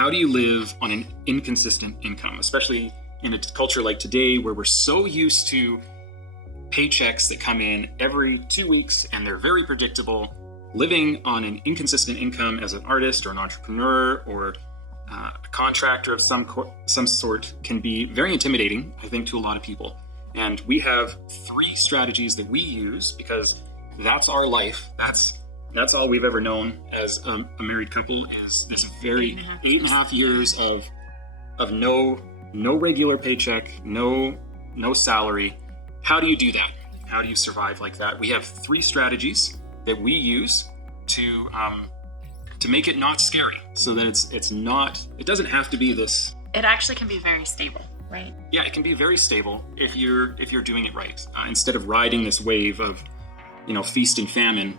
how do you live on an inconsistent income, especially in a culture like today where we're so used to paychecks that come in every 2 weeks and they're very predictable. Living on an inconsistent income as an artist or an entrepreneur or a contractor of some sort can be very intimidating, I think, to a lot of people. And we have 3 strategies that we use because that's our life. That's all we've ever known as a married couple, is this very 8.5 years of no regular paycheck, no salary. How do you do that? How do you survive like that? We have 3 strategies that we use to make it not scary, so that it doesn't have to be this. It actually can be very stable, right? Yeah, it can be very stable if you're doing it right. Instead of riding this wave of, feast and famine,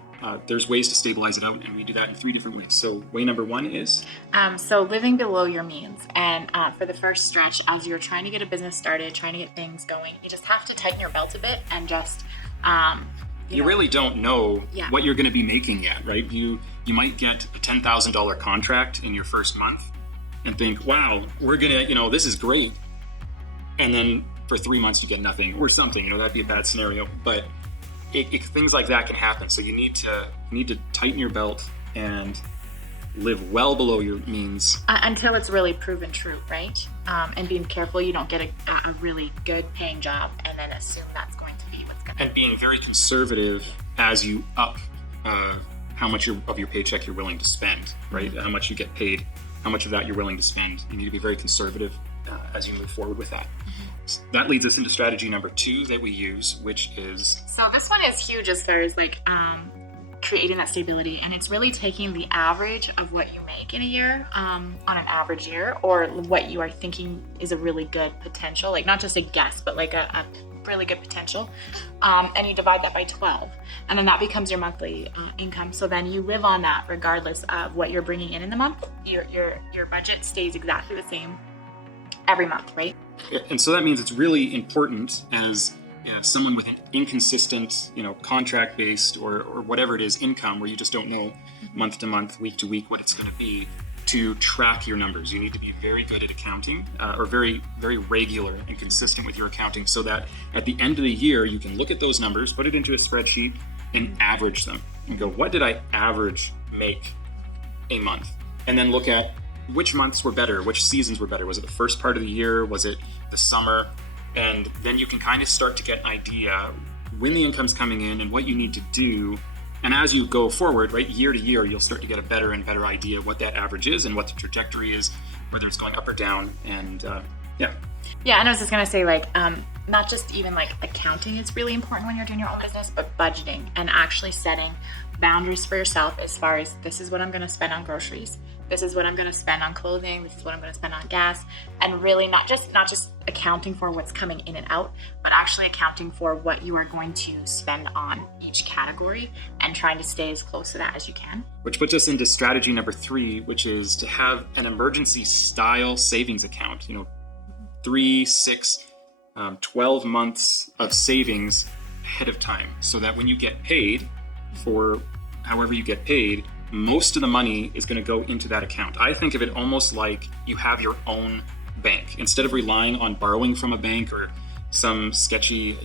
there's ways to stabilize it out, and we do that in 3 different ways. So way number 1 is? So living below your means. And for the first stretch, as you're trying to get a business started, trying to get things going, you just have to tighten your belt a bit and just... you really don't know what you're going to be making yet, right? You might get a $10,000 contract in your first month and think, wow, we're going to, this is great. And then for 3 months you get nothing or something, that'd be a bad scenario. But things like that can happen. So you need to tighten your belt and live well below your means. Until it's really proven true, right? And being careful you don't get a really good paying job and then assume that's going to be what's going to. And being very conservative as you up how much of your paycheck you're willing to spend, right? How much you get paid, how much of that you're willing to spend. You need to be very conservative as you move forward with that. So that leads us into strategy number 2 that we use, which is... So this one is huge as far as creating that stability, and it's really taking the average of what you make in a year on an average year, or what you are thinking is a really good potential, like not just a guess, but like a really good potential, and you divide that by 12, and then that becomes your monthly income. So then you live on that regardless of what you're bringing in the month. Your budget stays exactly the same every month, right? And so that means it's really important as someone with an inconsistent, contract-based or whatever it is income, where you just don't know month to month, week to week what it's going to be, to track your numbers. You need to be very good at accounting, or very, very regular and consistent with your accounting, so that at the end of the year, you can look at those numbers, put it into a spreadsheet, and average them. And go, what did I average make a month? And then look at which months were better, which seasons were better. Was it the first part of the year? Was it the summer? And then you can kind of start to get an idea when the income's coming in and what you need to do. And as you go forward, right, year to year, you'll start to get a better and better idea of what that average is and what the trajectory is, whether it's going up or down. And Yeah, and I was just going to say, not just even accounting is really important when you're doing your own business, but budgeting and actually setting boundaries for yourself as far as, this is what I'm going to spend on groceries. This is what I'm going to spend on clothing. This is what I'm going to spend on gas. And really not just accounting for what's coming in and out, but actually accounting for what you are going to spend on each category and trying to stay as close to that as you can. Which puts us into strategy number 3, which is to have an emergency style savings account, 3, 6, 12 months of savings ahead of time, so that when you get paid for however you get paid, most of the money is going to go into that account. I think of it almost like you have your own bank. Instead of relying on borrowing from a bank or some sketchy,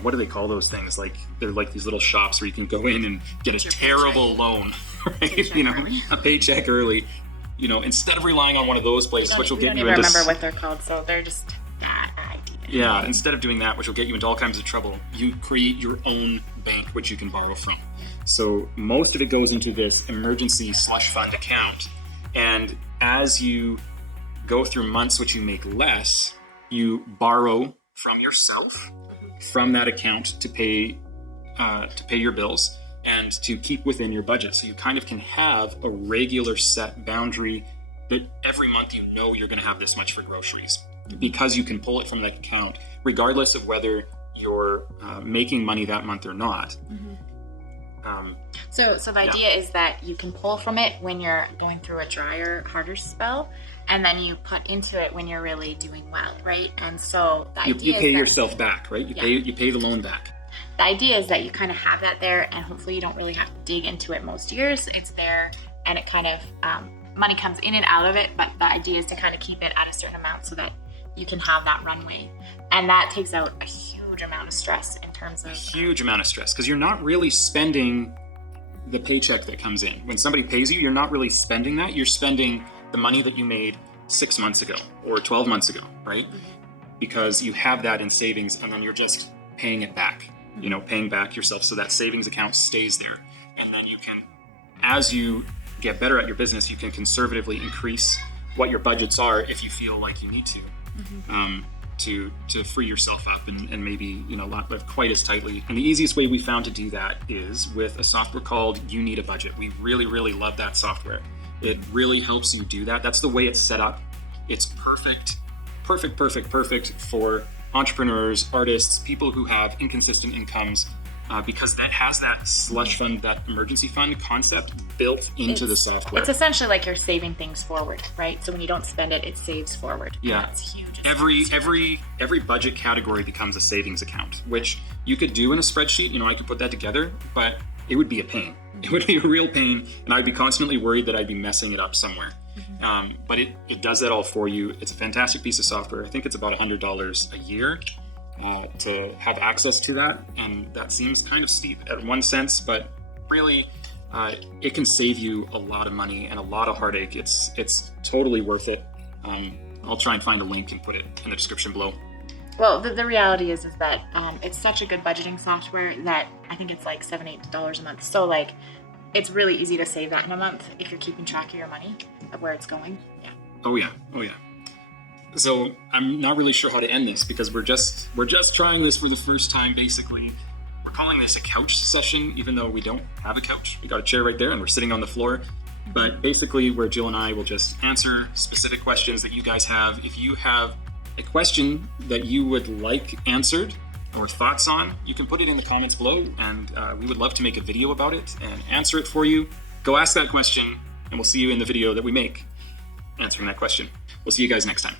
what do they call those things? They're like these little shops where you can go in and get a terrible loan, right? A paycheck early. Instead of relying on one of those places, which will get you into... I don't even remember what they're called, so they're just that idea. Yeah, instead of doing that, which will get you into all kinds of trouble, you create your own bank, which you can borrow from. So most of it goes into this emergency slush fund account. And as you go through months which you make less, you borrow from yourself from that account to pay your bills and to keep within your budget. So you kind of can have a regular set boundary that every month you're going to have this much for groceries, because you can pull it from that account regardless of whether you're making money that month or not. So the idea is that you can pull from it when you're going through a drier, harder spell, and then you put into it when you're really doing well, right? And so the idea you pay yourself back, right? You pay the loan back. The idea is that you kind of have that there, and hopefully you don't really have to dig into it most years. It's there, and it kind of money comes in and out of it, but the idea is to kind of keep it at a certain amount so that you can have that runway. And that takes out a huge amount of stress in terms of... A huge amount of stress, because you're not really spending the paycheck that comes in. When somebody pays you, you're not really spending that. You're spending the money that you made 6 months ago or 12 months ago, right? Because you have that in savings, and then you're just paying it back, paying back yourself, so that savings account stays there. And then you can, as you get better at your business, you can conservatively increase what your budgets are if you feel like you need to, to free yourself up and maybe, not live quite as tightly. And the easiest way we found to do that is with a software called You Need a Budget. We really, really love that software. It really helps you do that. That's the way it's set up. It's perfect for entrepreneurs, artists, people who have inconsistent incomes, because that has that slush fund, that emergency fund concept built into the software. It's essentially like you're saving things forward, right? So when you don't spend it, it saves forward. Yeah, that's huge. Every budget category becomes a savings account, which you could do in a spreadsheet. I could put that together, but it would be a pain. It would be a real pain, and I'd be constantly worried that I'd be messing it up somewhere. But it does that all for you. It's a fantastic piece of software. I think it's about $100 a year to have access to that, and that seems kind of steep at one sense, but really it can save you a lot of money and a lot of heartache. It's totally worth it. I'll try and find a link and put it in the description below. Well, the reality is that it's such a good budgeting software that I think it's like $7-8 a month. So like, it's really easy to save that in a month if you're keeping track of your money, of where it's going. Yeah. Oh yeah. So I'm not really sure how to end this, because we're just trying this for the first time. Basically, we're calling this a couch session, even though we don't have a couch. We got a chair right there, and we're sitting on the floor. But basically, where Jill and I will just answer specific questions that you guys have. If you have a question that you would like answered or thoughts on, you can put it in the comments below, and we would love to make a video about it and answer it for you. Go ask that question, and we'll see you in the video that we make answering that question. We'll see you guys next time.